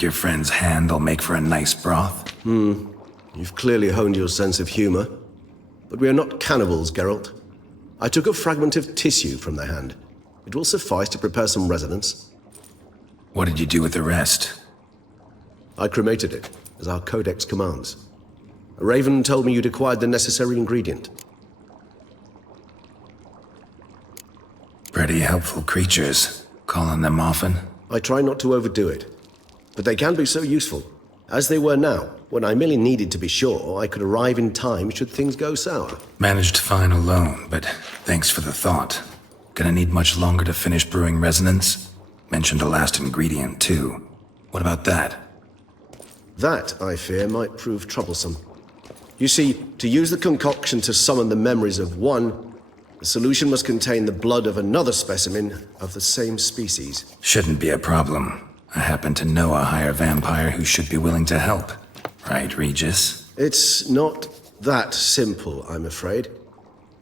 Think your friend's hand will make for a nice broth? You've clearly honed your sense of humor. But we are not cannibals, Geralt. I took a fragment of tissue from the hand. It will suffice to prepare some resonance. What did you do with the rest? I cremated it, as our codex commands. A raven told me you'd acquired the necessary ingredient. Pretty helpful creatures. Calling them often? I try not to overdo it. But they can be so useful. As they were now, when I merely needed to be sure I could arrive in time should things go sour. Managed fine alone, but thanks for the thought. Gonna need much longer to finish brewing resonance? Mentioned a last ingredient, too. What about that? That, I fear, might prove troublesome. You see, to use the concoction to summon the memories of one, the solution must contain the blood of another specimen of the same species. Shouldn't be a problem. I happen to know a higher vampire who should be willing to help. Right, Regis? It's not that simple, I'm afraid.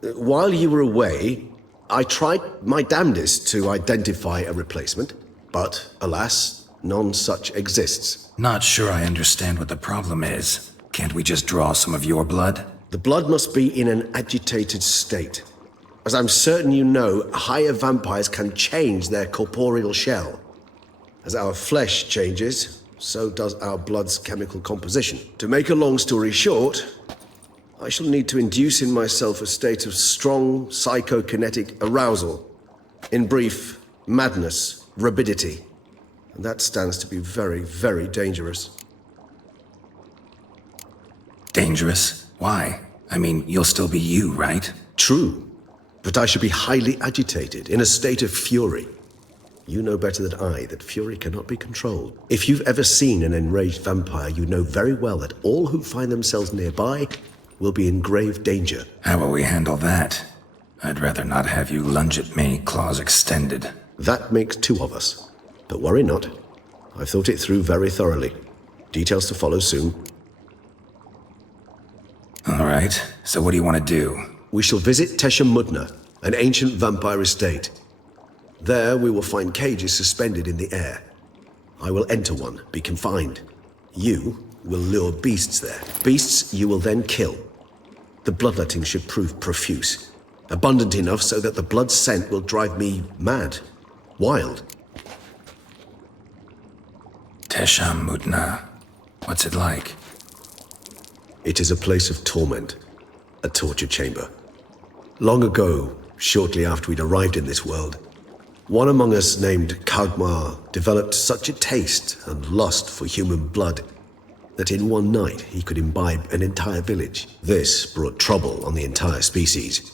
While you were away, I tried my damnedest to identify a replacement, but alas, none such exists. Not sure I understand what the problem is. Can't we just draw some of your blood? The blood must be in an agitated state. As I'm certain you know, higher vampires can change their corporeal shell. As our flesh changes, so does our blood's chemical composition. To make a long story short, I shall need to induce in myself a state of strong psychokinetic arousal. In brief, madness, rabidity. And that stands to be very, very dangerous. Dangerous? Why? I mean, you'll still be you, right? True, but I should be highly agitated, in a state of fury. You know better than I that fury cannot be controlled. If you've ever seen an enraged vampire, you know very well that all who find themselves nearby will be in grave danger. How will we handle that? I'd rather not have you lunge at me, claws extended. That makes two of us. But worry not. I've thought it through very thoroughly. Details to follow soon. All right, so what do you want to do? We shall visit Tesham Mutna, an ancient vampire estate. There we will find cages suspended in the air. I will enter one, be confined. You will lure beasts there. Beasts you will then kill. The bloodletting should prove profuse. Abundant enough so that the blood scent will drive me mad. Wild. Tesham Mutna. What's it like? It is a place of torment. A torture chamber. Long ago, shortly after we'd arrived in this world, one among us named Kagmar developed such a taste and lust for human blood that in one night he could imbibe an entire village. This brought trouble on the entire species.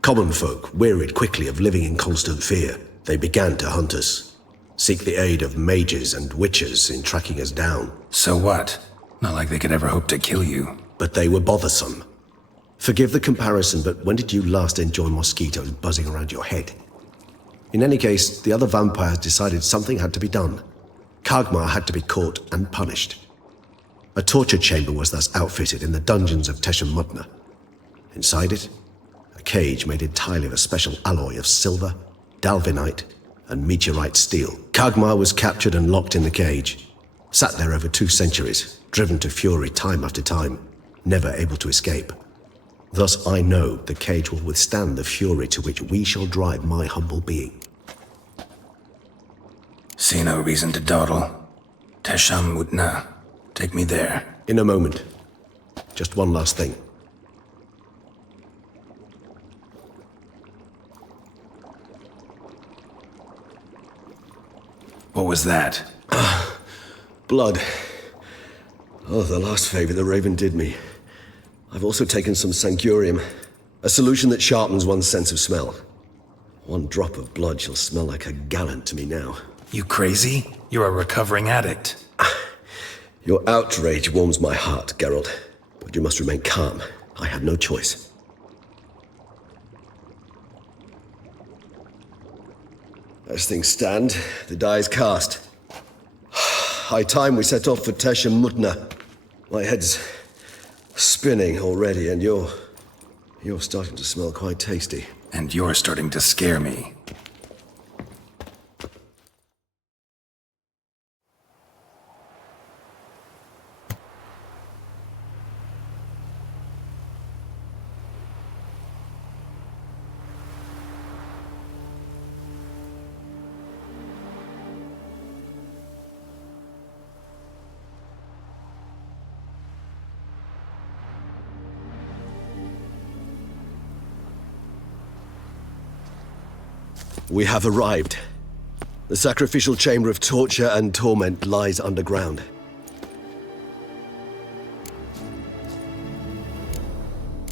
Common folk wearied quickly of living in constant fear. They began to hunt us, seek the aid of mages and witches in tracking us down. So what? Not like they could ever hope to kill you. But they were bothersome. Forgive the comparison, but when did you last enjoy mosquitoes buzzing around your head? In any case, the other vampires decided something had to be done. Kagmar had to be caught and punished. A torture chamber was thus outfitted in the dungeons of Tesham Mutna. Inside it, a cage made entirely of a special alloy of silver, dalvinite, and meteorite steel. Kagmar was captured and locked in the cage. Sat there over 2 centuries, driven to fury time after time, never able to escape. Thus I know the cage will withstand the fury to which we shall drive my humble being. See no reason to dawdle. Tesham Mutna. Take me there. In a moment. Just one last thing. What was that? Blood. Oh, the last favor the Raven did me. I've also taken some sancurium, a solution that sharpens one's sense of smell. One drop of blood shall smell like a gallant to me now. You crazy? You're a recovering addict. Your outrage warms my heart, Geralt. But you must remain calm. I had no choice. As things stand, the die is cast. High time we set off for Tesham Mutna. My head's spinning already, and you're starting to smell quite tasty. And you're starting to scare me. We have arrived. The sacrificial chamber of torture and torment lies underground.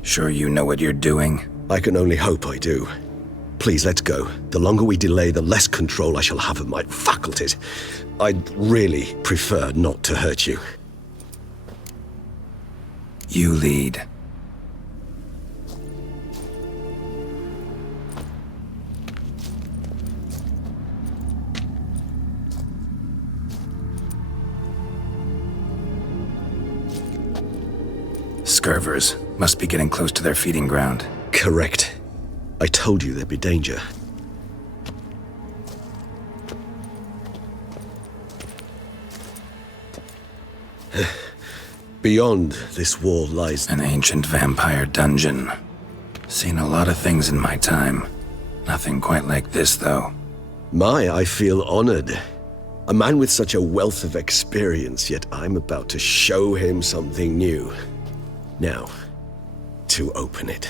Sure you know what you're doing? I can only hope I do. Please, let's go. The longer we delay, the less control I shall have of my faculties. I'd really prefer not to hurt you. You lead. Scurvers must be getting close to their feeding ground. Correct. I told you there'd be danger. Beyond this wall lies An ancient vampire dungeon. Seen a lot of things in my time. Nothing quite like this, though. I feel honored. A man with such a wealth of experience, yet I'm about to show him something new. Now, to open it.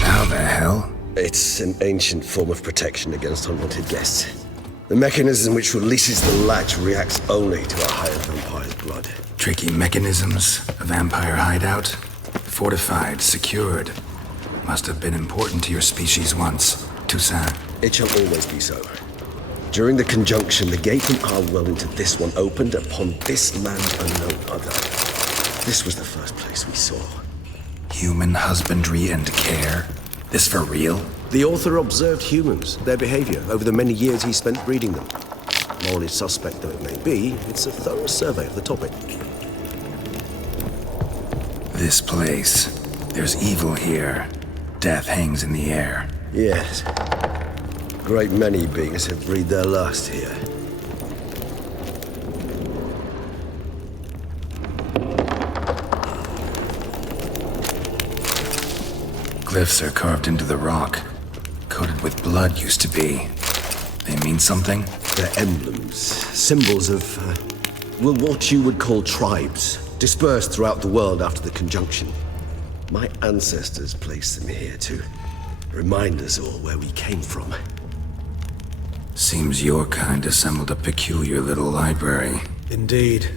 How the hell? It's an ancient form of protection against unwanted guests. The mechanism which releases the latch reacts only to a higher vampire's blood. Tricky mechanisms, a vampire hideout. Fortified, secured. Must have been important to your species once. Toussaint. It shall always be so. During the conjunction, the gate from our well into this one opened upon this land and no other. This was the first place we saw. Human husbandry and care? This for real? The author observed humans, their behavior, over the many years he spent breeding them. Morally suspect though it may be, it's a thorough survey of the topic. This place. There's evil here. Death hangs in the air. Yes. Great many beings have breathed their last here. Glyphs are carved into the rock. Coated with blood used to be. They mean something? They're emblems, symbols of, what you would call tribes, dispersed throughout the world after the conjunction. My ancestors placed them here to remind us all where we came from. Seems your kind assembled a peculiar little library. Indeed,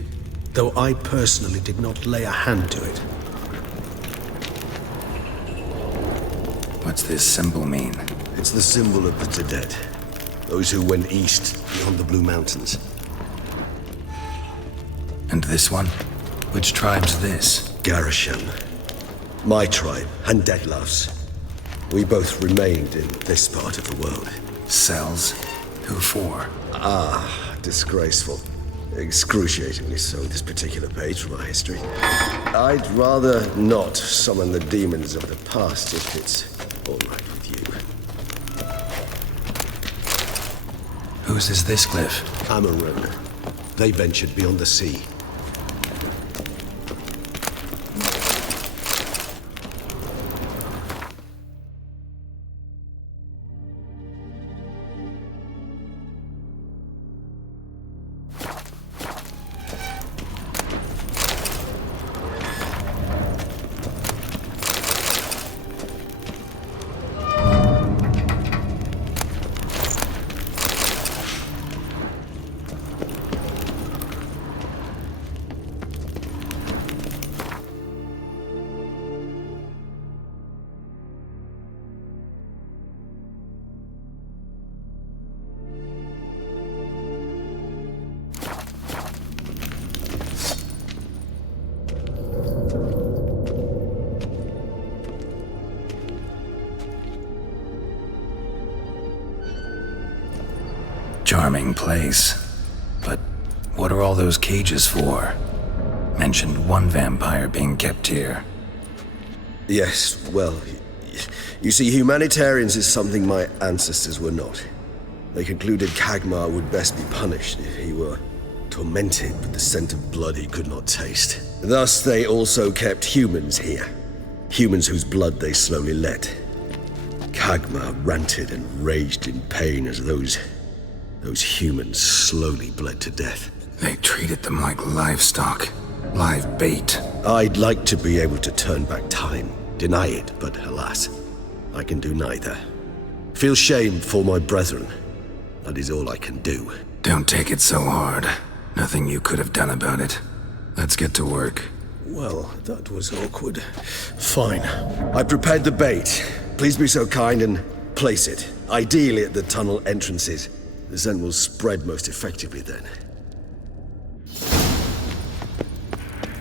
though I personally did not lay a hand to it. What's this symbol mean? It's the symbol of the dead, those who went east beyond the Blue Mountains. And this one? Which tribe's this? Garisham. My tribe, and Deadlough's. We both remained in this part of the world. Cells? Who for? Disgraceful. Excruciatingly so, this particular page from our history. I'd rather not summon the demons of the past if it's all right with you. Whose is this glyph? Amarone. They ventured beyond the sea. Charming place. But what are all those cages for? Mentioned one vampire being kept here. Yes, well, you see, humanitarians is something my ancestors were not. They concluded Kagmar would best be punished if he were tormented with the scent of blood he could not taste. Thus, they also kept humans here. Humans whose blood they slowly let. Kagmar ranted and raged in pain as those humans slowly bled to death. They treated them like livestock. Live bait. I'd like to be able to turn back time, deny it, but alas, I can do neither. Feel shame for my brethren. That is all I can do. Don't take it so hard. Nothing you could have done about it. Let's get to work. Well, that was awkward. Fine. I prepared the bait. Please be so kind and place it, ideally at the tunnel entrances. The scent will spread most effectively then.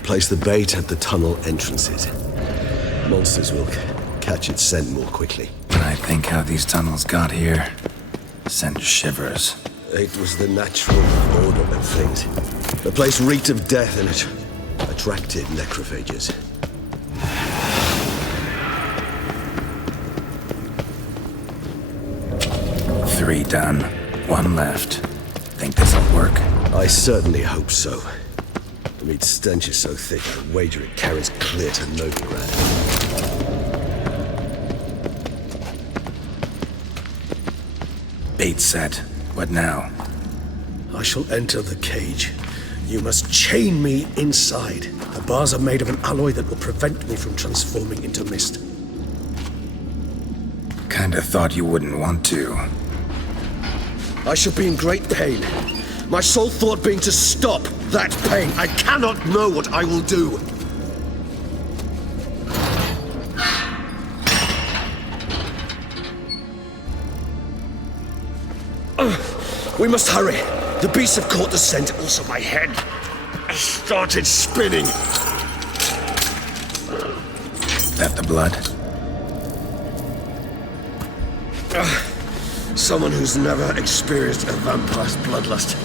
Place the bait at the tunnel entrances. Monsters will catch its scent more quickly. When I think how these tunnels got here, sent shivers. It was the natural order of things. The place reeked of death and it attracted necrophages. Three done. One left. Think this'll work? I certainly hope so. The meat stench is so thick, I wager it carries clear to Novigrad. Bait set. What now? I shall enter the cage. You must chain me inside. The bars are made of an alloy that will prevent me from transforming into mist. Kinda thought you wouldn't want to. I shall be in great pain. My sole thought being to stop that pain. I cannot know what I will do. We must hurry. The beasts have caught the scent, also my head. I started spinning. That the blood? Someone who's never experienced a vampire's bloodlust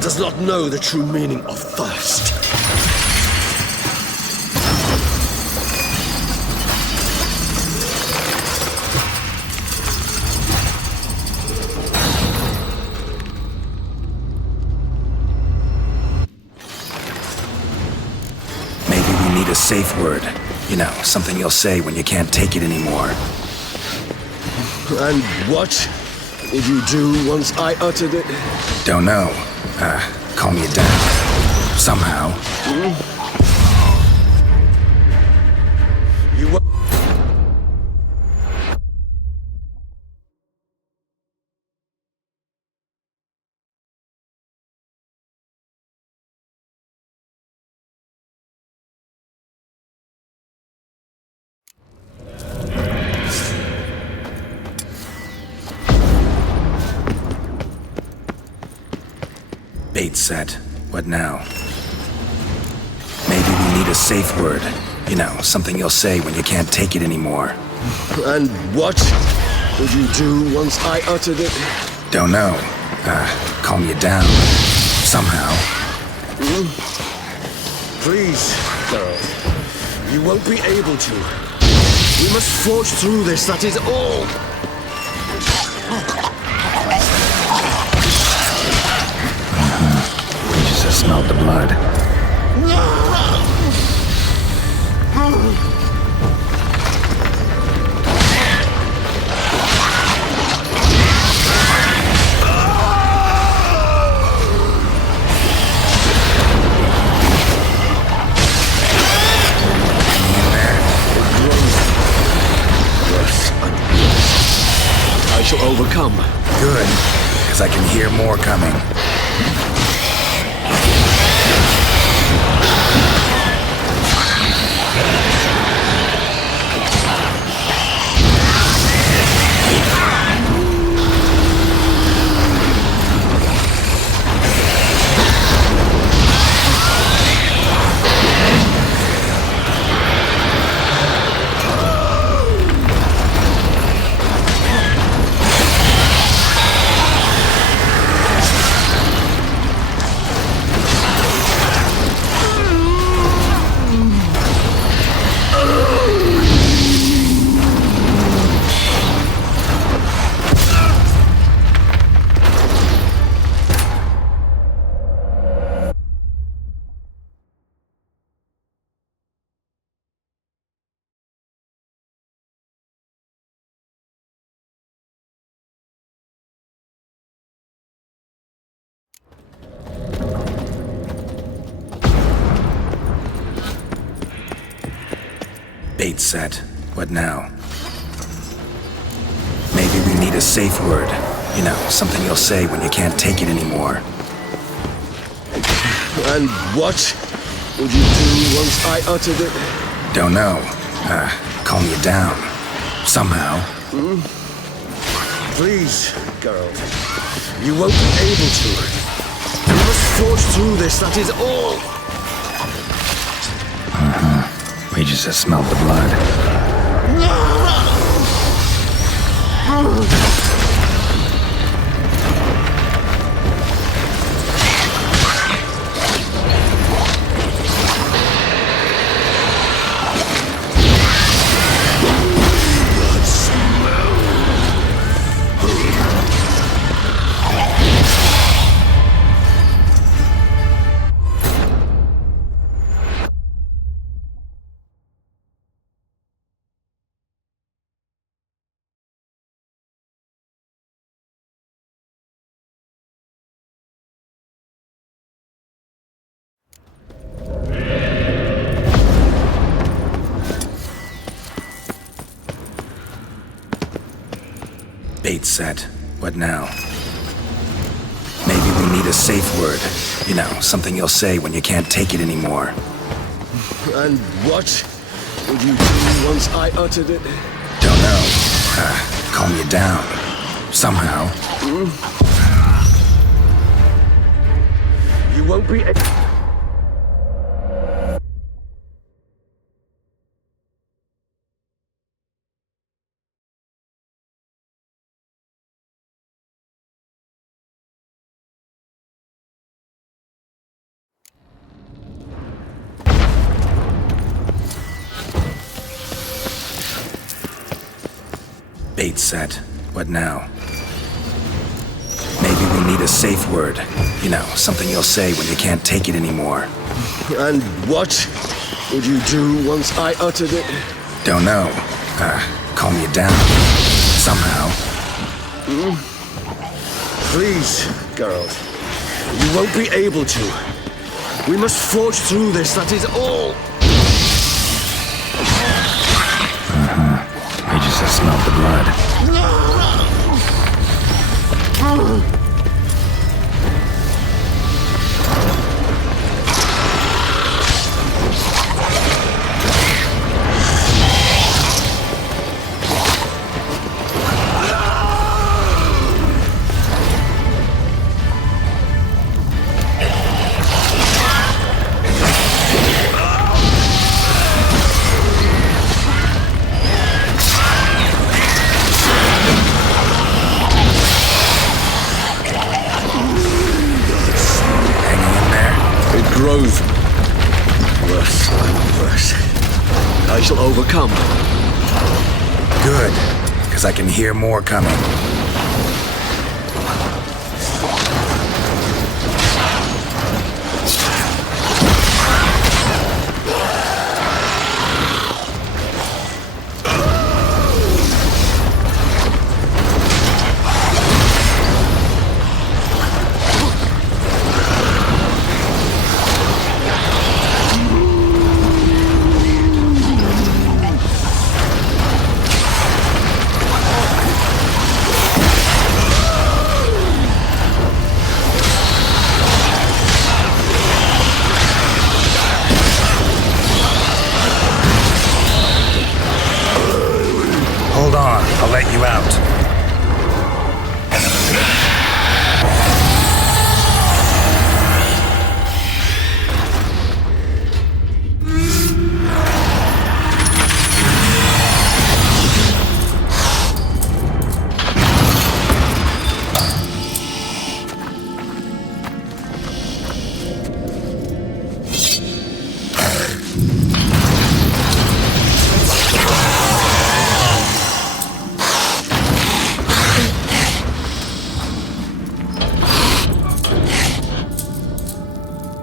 does not know the true meaning of thirst. Maybe we need a safe word. You know, something you'll say when you can't take it anymore. And what did you do once I uttered it? Don't know. Calm you down. Somehow. You were... Bait set. What now? Maybe we need a safe word. You know, something you'll say when you can't take it anymore. And what did you do once I uttered it? Don't know. Calm you down. Somehow. Please, girl. You won't be able to. We must forge through this, that is all. I smelled the blood. I shall overcome. Good, because I can hear more coming. Bait set. What now? Maybe we need a safe word. You know, something you'll say when you can't take it anymore. And what would you do once I uttered it? Don't know. Calm you down. Somehow. Please, girl. You won't be able to. We must forge through this, that is all. We just smelled the blood. Bait set. What now? Maybe we need a safe word. You know, something you'll say when you can't take it anymore. And what would you do once I uttered it? Don't know. Calm you down. Somehow. You won't be able... Bait set. What now? Maybe we need a safe word. You know, something you'll say when you can't take it anymore. And what would you do once I uttered it? Don't know. Calm you down. Somehow. Please, girl. You won't be able to. We must forge through this, that is all. We just smelled the blood. Grows worse and worse. I shall overcome. Good, because I can hear more coming. Hold on, I'll let you out.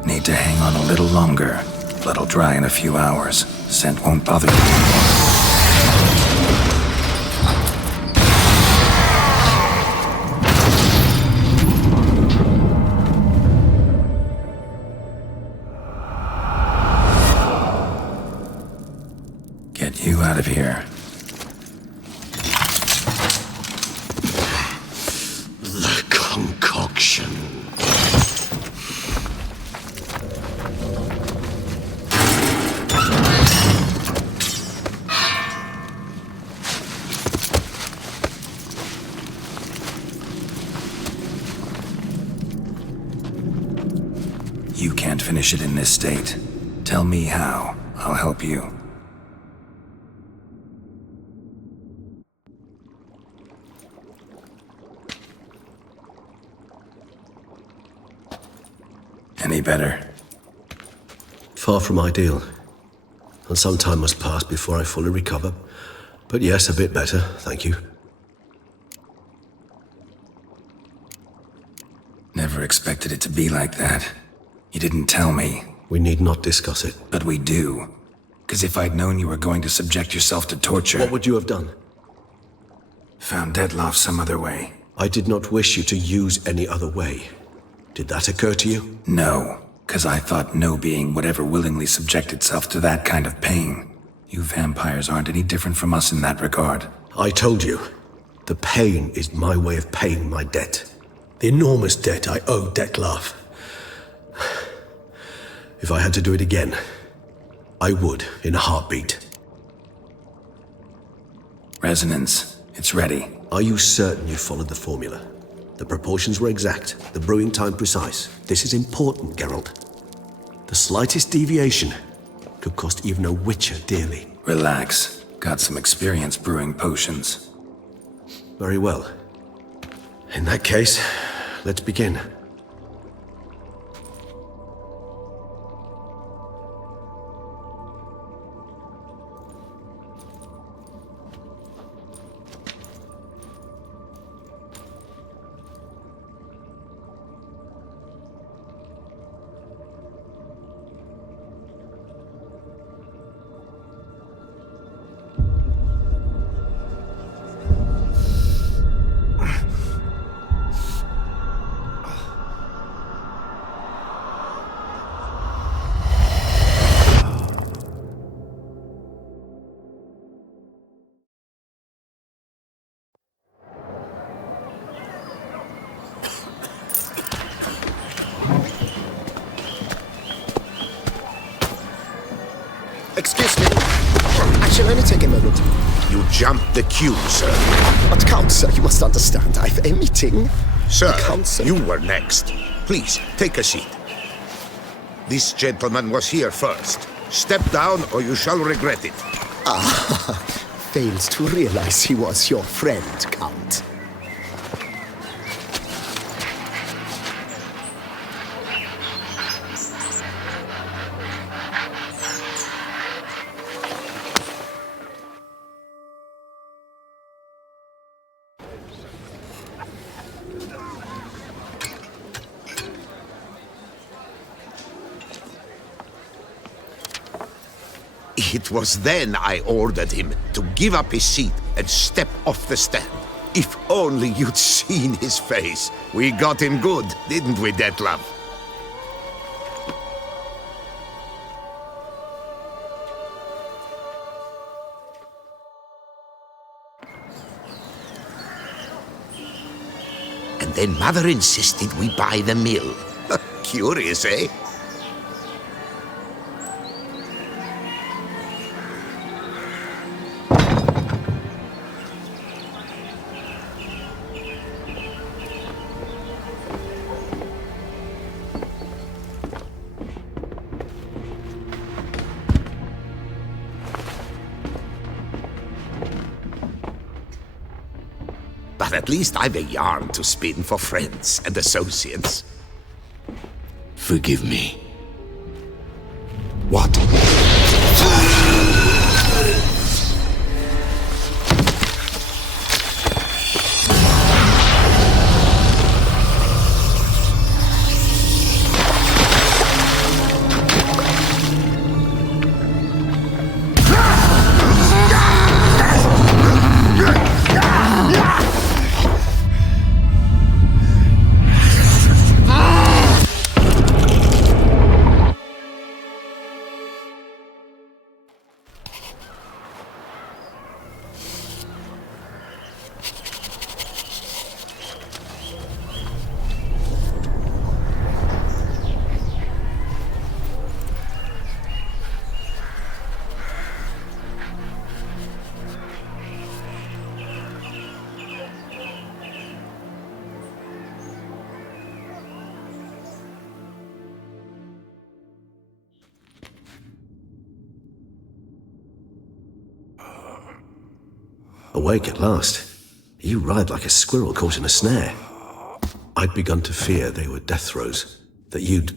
Need to hang on a little longer. Blood'll dry in a few hours. Scent won't bother you anymore. Get you you can't finish it in this state. Tell me how. I'll help you. Any better? Far from ideal. And some time must pass before I fully recover. But yes, a bit better, thank you. Never expected it to be like that. You didn't tell me. We need not discuss it. But we do. 'Cause if I'd known you were going to subject yourself to torture... What would you have done? Found Dettlaff some other way. I did not wish you to use any other way. Did that occur to you? No, 'cause I thought no being would ever willingly subject itself to that kind of pain. You vampires aren't any different from us in that regard. I told you, the pain is my way of paying my debt. The enormous debt I owe Dettlaff. If I had to do it again, I would, in a heartbeat. Resonance, it's ready. Are you certain you followed the formula? The proportions were exact, the brewing time precise. This is important, Geralt. The slightest deviation could cost even a witcher dearly. Relax. Got some experience brewing potions. Very well. In that case, let's begin. Excuse me. I shall only take a moment. You jumped the queue, sir. But Count, sir, you must understand. I've a meeting. Sir, Count, sir. you were next. Please, take a seat. This gentleman was here first. Step down or you shall regret it. Fails to realize he was your friend, Count. It was then I ordered him to give up his seat and step off the stand. If only you'd seen his face. We got him good, didn't we, Dettlaff? And then Mother insisted we buy the mill. Curious, eh? But at least I've a yarn to spin for friends and associates. Forgive me. What? awake at last. You writhed like a squirrel caught in a snare. I'd begun to fear they were death throes, that you'd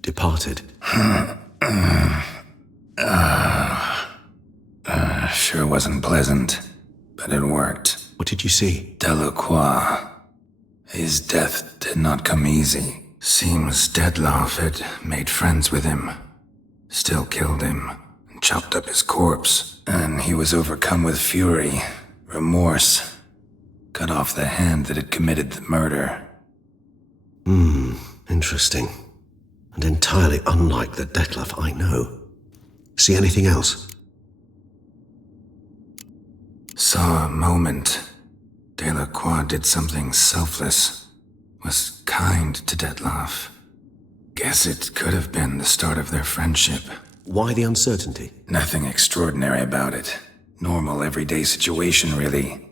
departed. Sure wasn't pleasant, but it worked. What did you see? Delacroix. His death did not come easy. Seems Dettlaff had made friends with him. Still killed him, and chopped up his corpse. And he was overcome with fury, remorse. Cut off the hand that had committed the murder. Interesting. And entirely unlike the Dettlaff I know. See anything else? Saw a moment. Delacroix did something selfless. Was kind to Dettlaff. Guess it could have been the start of their friendship. Why the uncertainty? Nothing extraordinary about it. Normal, everyday situation, really.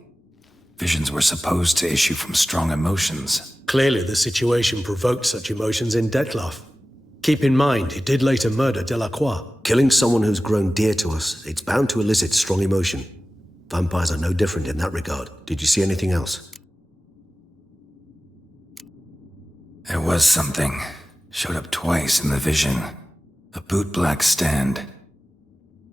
Visions were supposed to issue from strong emotions. Clearly, the situation provoked such emotions in Dettlaff. Keep in mind, he did later murder Delacroix. Killing someone who's grown dear to us, it's bound to elicit strong emotion. Vampires are no different in that regard. Did you see anything else? There was something. Showed up twice in the vision. A bootblack stand.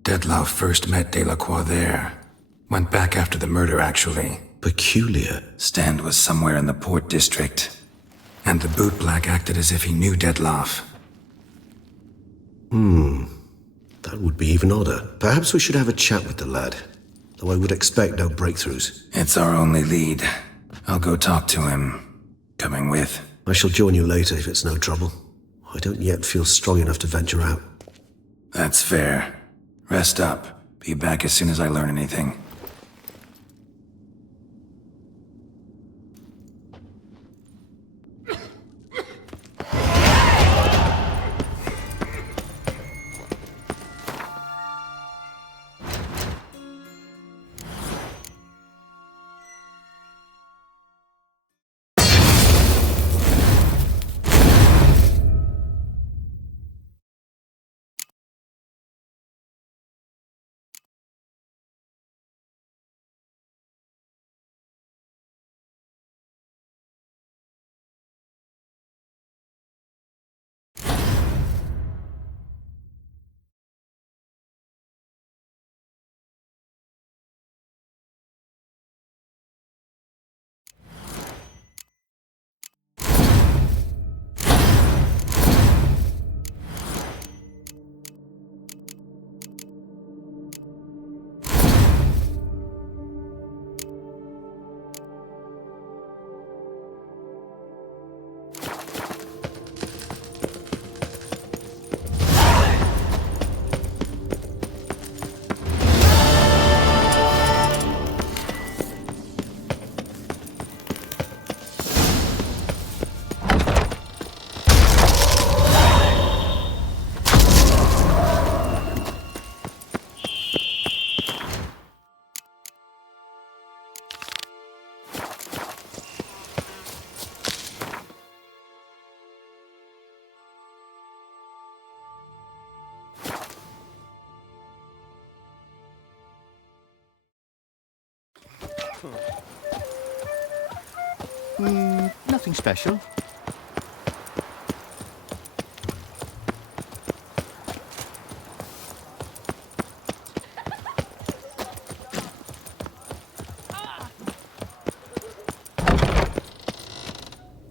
Dettlaff first met Delacroix there. Went back after the murder, actually. Peculiar. Stand was somewhere in the Port District. And the bootblack acted as if he knew Dettlaff. That would be even odder. Perhaps we should have a chat with the lad. Though I would expect no breakthroughs. It's our only lead. I'll go talk to him. Coming with. I shall join you later if it's no trouble. I don't yet feel strong enough to venture out. That's fair. Rest up. Be back as soon as I learn anything. Nothing special.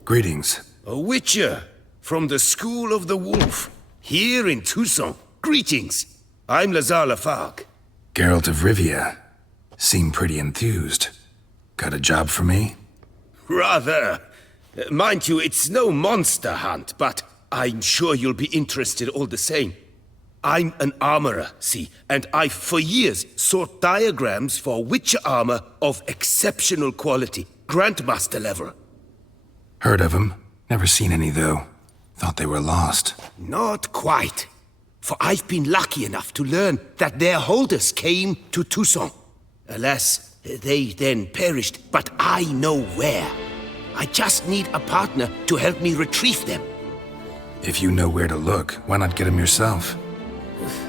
Greetings. A witcher from the School of the Wolf, here in Tucson. Greetings. I'm Lazar Lafargue. Geralt of Rivia. Seem pretty enthused. Got a job for me? Rather. Mind you, it's no monster hunt, but I'm sure you'll be interested all the same. I'm an armorer, see, and I've for years sought diagrams for witcher armor of exceptional quality, Grandmaster level. Heard of them. Never seen any, though. Thought they were lost. Not quite. For I've been lucky enough to learn that their holders came to Tucson. Alas, they then perished, but I know where. I just need a partner to help me retrieve them. If you know where to look, why not get them yourself?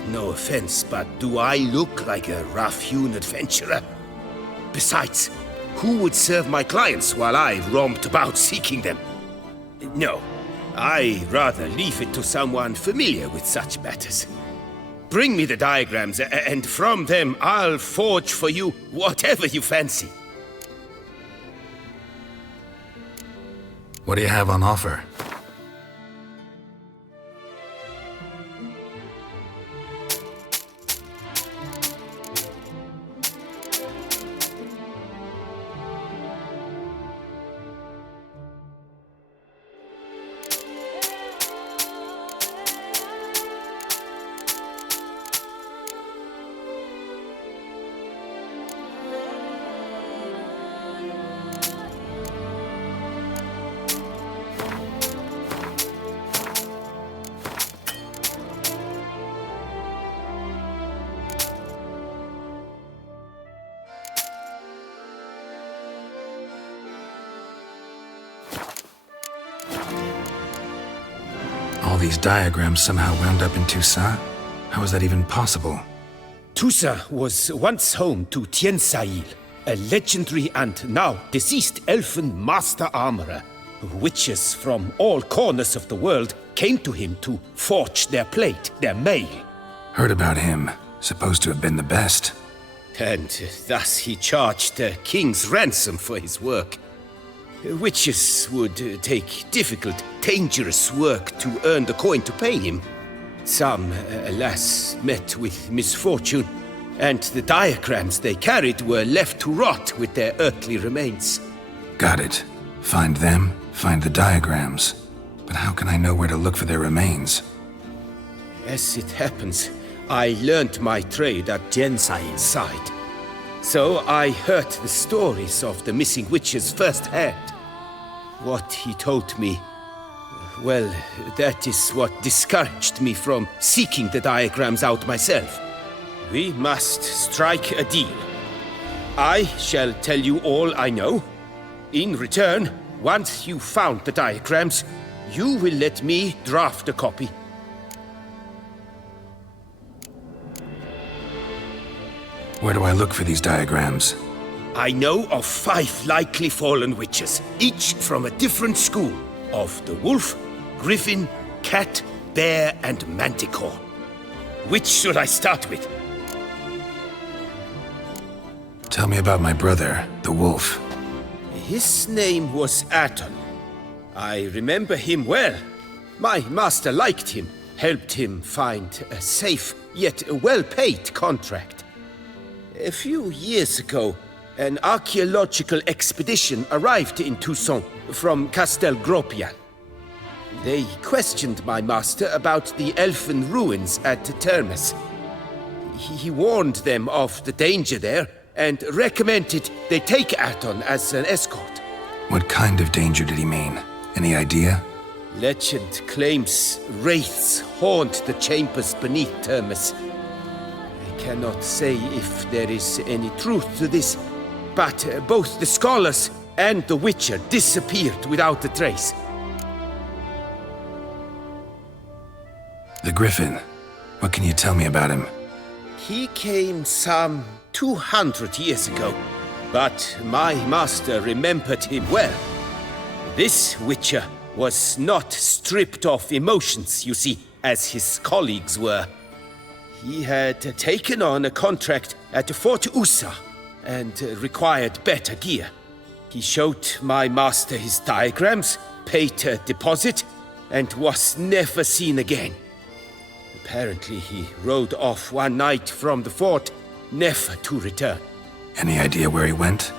No offense, but do I look like a rough-hewn adventurer? Besides, who would serve my clients while I roamed about seeking them? No, I rather leave it to someone familiar with such matters. Bring me the diagrams, and from them I'll forge for you whatever you fancy. What do you have on offer? All these diagrams somehow wound up in Toussaint? How is that even possible? Toussaint was once home to Tien Sail, a legendary and now deceased elfin master armorer. Witches from all corners of the world came to him to forge their plate, their mail. Heard about him. Supposed to have been the best. And thus he charged the king's ransom for his work. Witches would take difficult, dangerous work to earn the coin to pay him. Some, alas, met with misfortune, and the diagrams they carried were left to rot with their earthly remains. Got it. Find them, find the diagrams. But how can I know where to look for their remains? As it happens, I learned my trade at Jensail's side. So I heard the stories of the missing witches firsthand. What he told me, well, that is what discouraged me from seeking the diagrams out myself. We must strike a deal. I shall tell you all I know. In return, once you've found the diagrams, you will let me draft a copy. Where do I look for these diagrams? I know of 5 likely fallen witches, each from a different school, of the wolf, griffin, cat, bear, and manticore. Which should I start with? Tell me about my brother, the wolf. His name was Aton. I remember him well. My master liked him, helped him find a safe, yet well-paid contract. A few years ago, an archaeological expedition arrived in Toussaint from Castel Gropian. They questioned my master about the elfin ruins at Termes. He warned them of the danger there and recommended they take Aton as an escort. What kind of danger did he mean? Any idea? Legend claims wraiths haunt the chambers beneath Termes. I cannot say if there is any truth to this, but both the scholars and the Witcher disappeared without a trace. The Griffin. What can you tell me about him? He came some 200 years ago, but my master remembered him well. This Witcher was not stripped of emotions, you see, as his colleagues were. He had taken on a contract at Fort Usa and required better gear. He showed my master his diagrams, paid a deposit, and was never seen again. Apparently he rode off one night from the fort, never to return. Any idea where he went?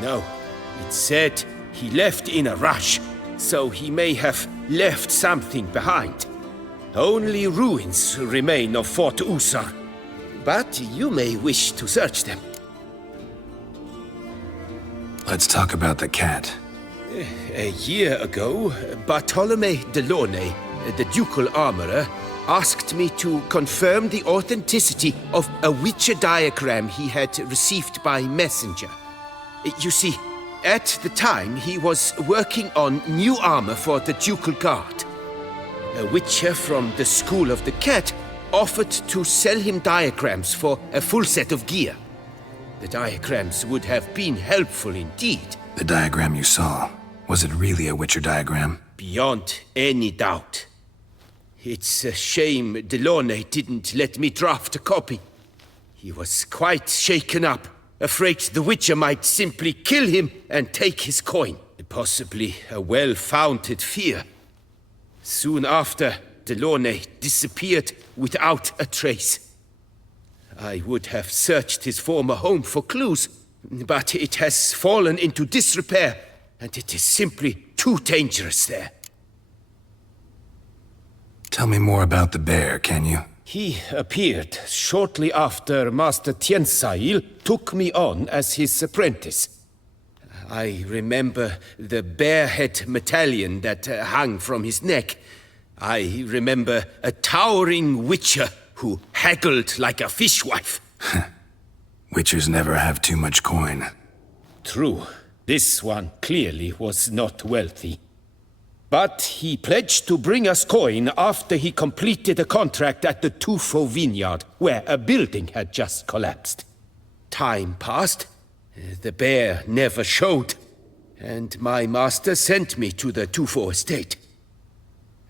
No, it said he left in a rush, so he may have left something behind. Only ruins remain of Fort Usar, but you may wish to search them. Let's talk about the cat. A year ago, Bartolome Delaunay, the ducal armorer, asked me to confirm the authenticity of a Witcher diagram he had received by messenger. You see, at the time he was working on new armor for the ducal guard. A Witcher from the School of the Cat offered to sell him diagrams for a full set of gear. The diagrams would have been helpful indeed. The diagram you saw, was it really a Witcher diagram? Beyond any doubt. It's a shame Delaunay didn't let me draft a copy. He was quite shaken up, afraid the Witcher might simply kill him and take his coin. Possibly a well-founded fear. Soon after, Delaunay disappeared without a trace. I would have searched his former home for clues, but it has fallen into disrepair, and it is simply too dangerous there. Tell me more about the bear, can you? He appeared shortly after Master Tiensail took me on as his apprentice. I remember the bear-head medallion that hung from his neck. I remember a towering witcher who haggled like a fishwife. Witchers never have too much coin. True. This one clearly was not wealthy. But he pledged to bring us coin after he completed a contract at the Tufo vineyard, where a building had just collapsed. Time passed. The bear never showed, and my master sent me to the Tufo estate.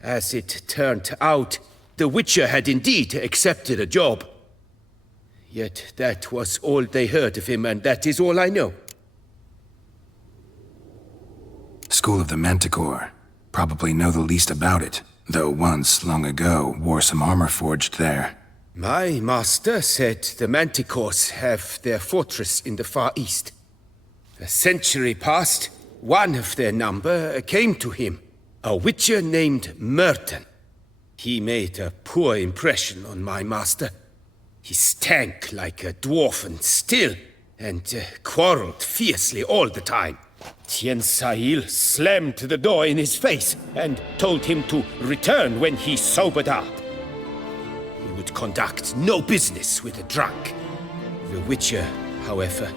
As it turned out, the Witcher had indeed accepted a job. Yet that was all they heard of him, and that is all I know. School of the Manticore. Probably know the least about it, though once, long ago, wore some armor forged there. My master said the Manticores have their fortress in the Far East. A century passed, one of their number came to him, a witcher named Merton. He made a poor impression on my master. He stank like a dwarfen still, and quarreled fiercely all the time. Tiensail slammed the door in his face and told him to return when he sobered up. He would conduct no business with a drunk. The Witcher, however,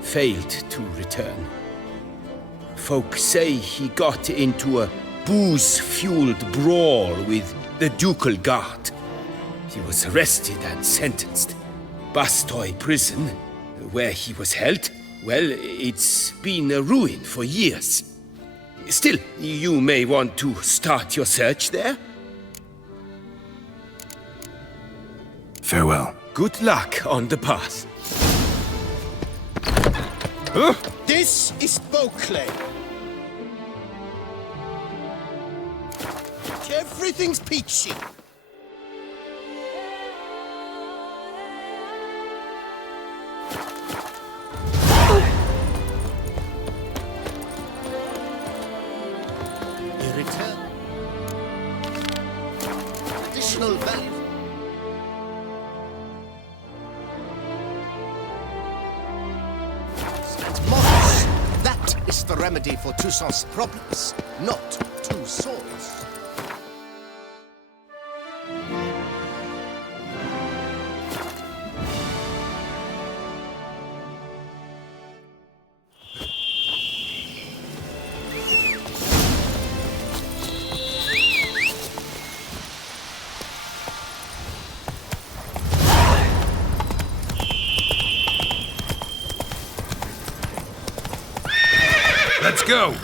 failed to return. Folk say he got into a booze-fueled brawl with the ducal guard. He was arrested and sentenced. Bastoy prison, where he was held, well, it's been a ruin for years. Still, you may want to start your search there. Farewell. Good luck on the path. This is Beauclair. Everything's peachy. You return. Additional value. And models. That is the remedy for Toussaint's problems, not two swords. Let's go!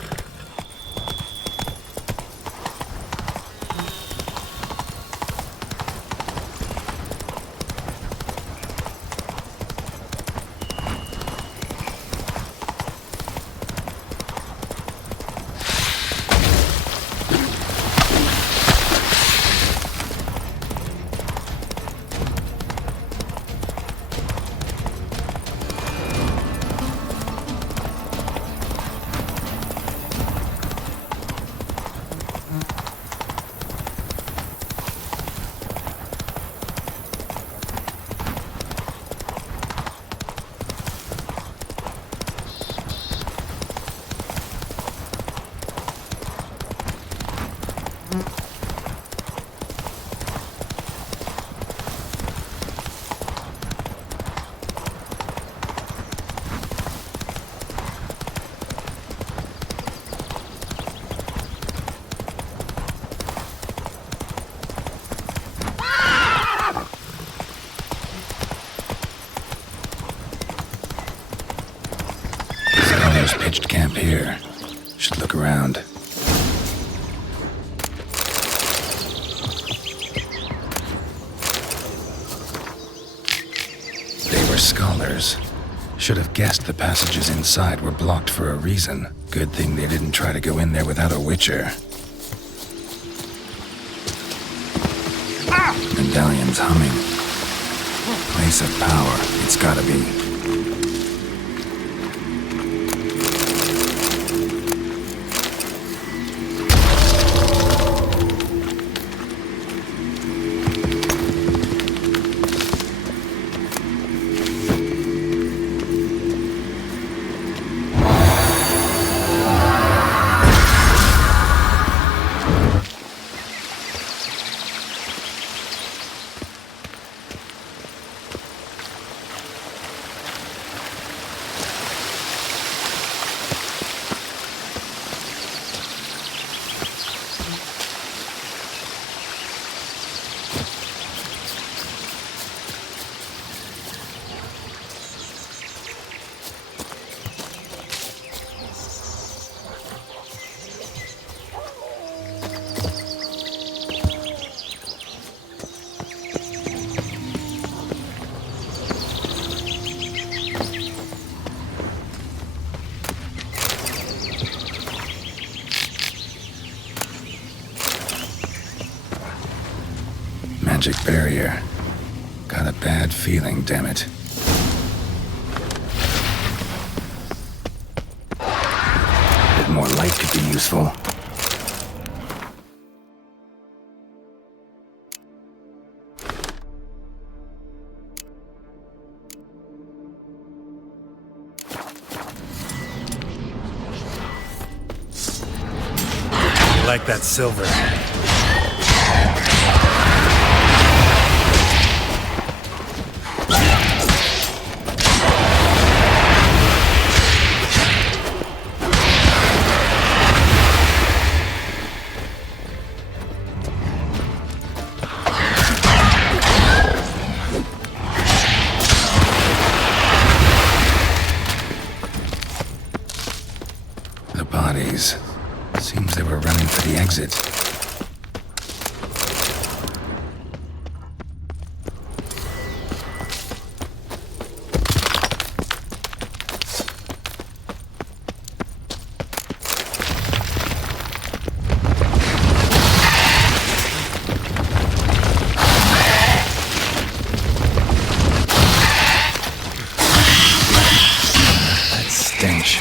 pitched camp here. Should look around. They were scholars. Should have guessed the passages inside were blocked for a reason. Good thing they didn't try to go in there without a witcher. Medallion's humming. Place of power, it's gotta be. Magic barrier. Got a bad feeling, damn it. A bit more light could be useful. Like that silver. The bodies. Seems they were running for the exit. That stench.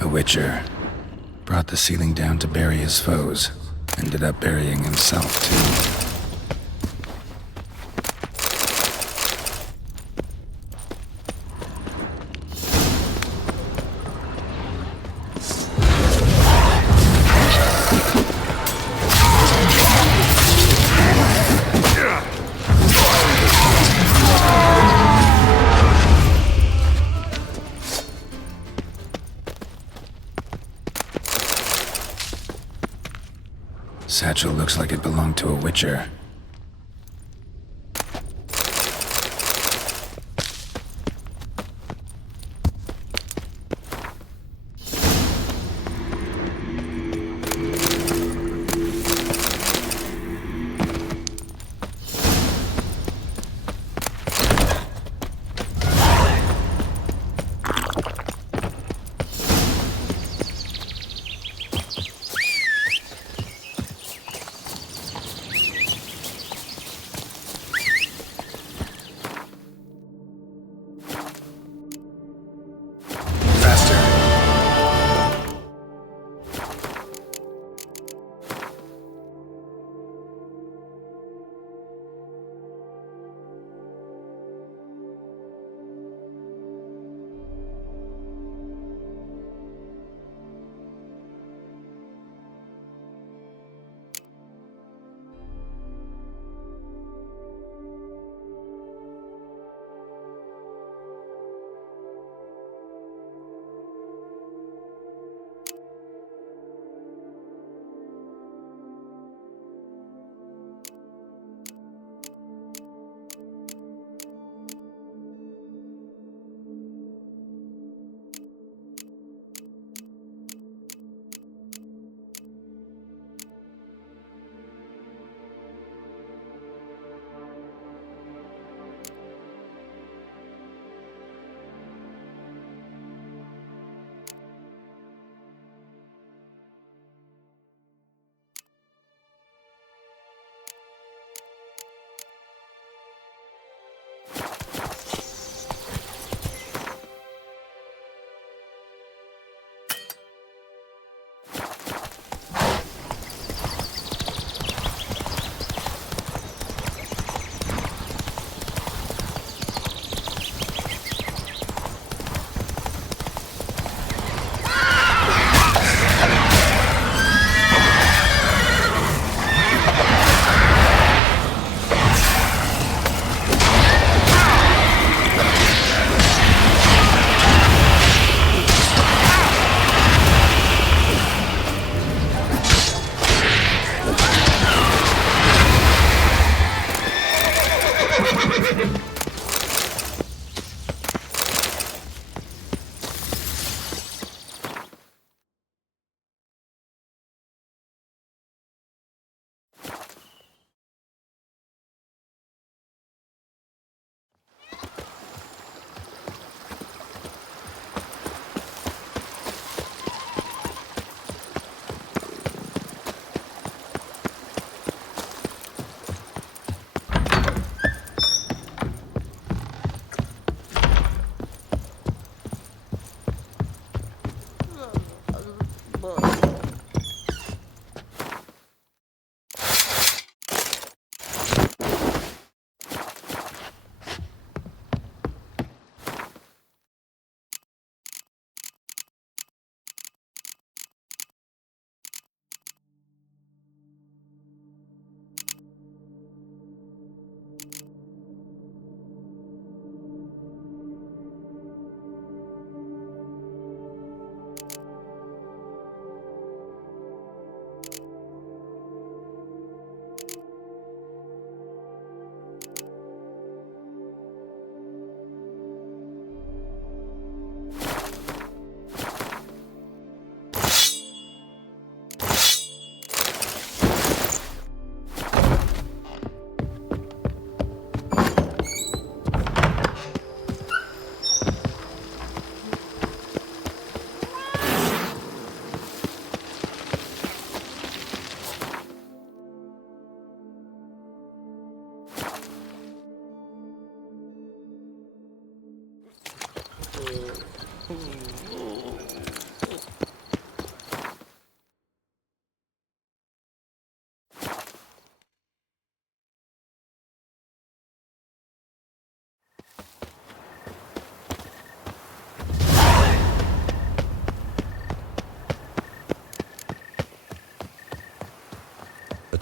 A witcher. Brought the ceiling down to bury his foes. Ended up burying himself, too. Satchel looks like it belonged to a witcher.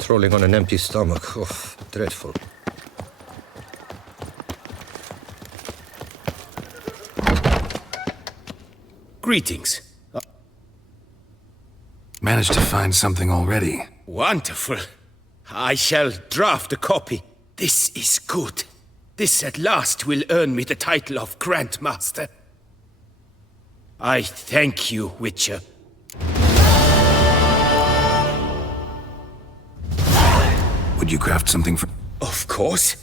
patrolling on an empty stomach. Oh, dreadful. Greetings. Managed to find something already. Wonderful. I shall draft a copy. This is good. This at last will earn me the title of Grandmaster. I thank you, Witcher. Would you craft something for... Of course.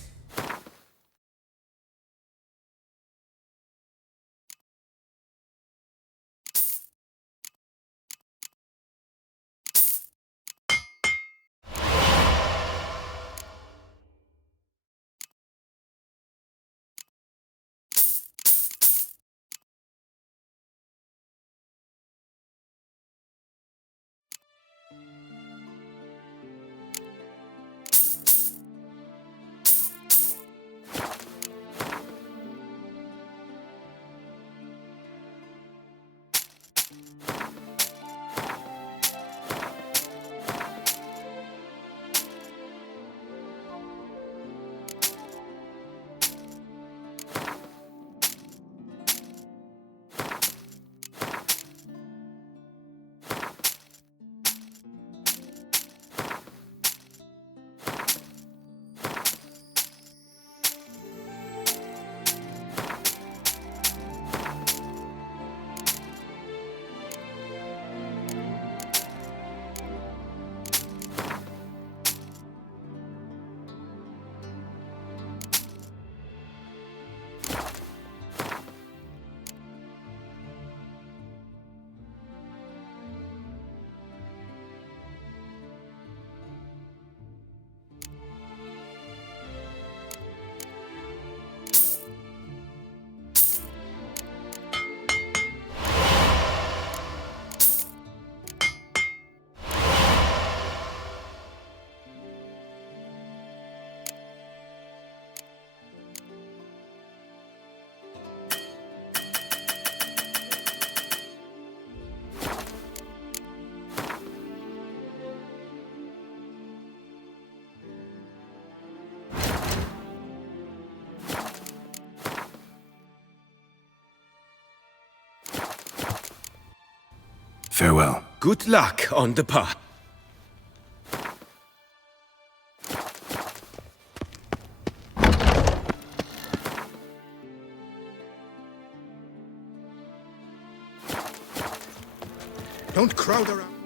Farewell. Good luck on the path. Don't crowd around.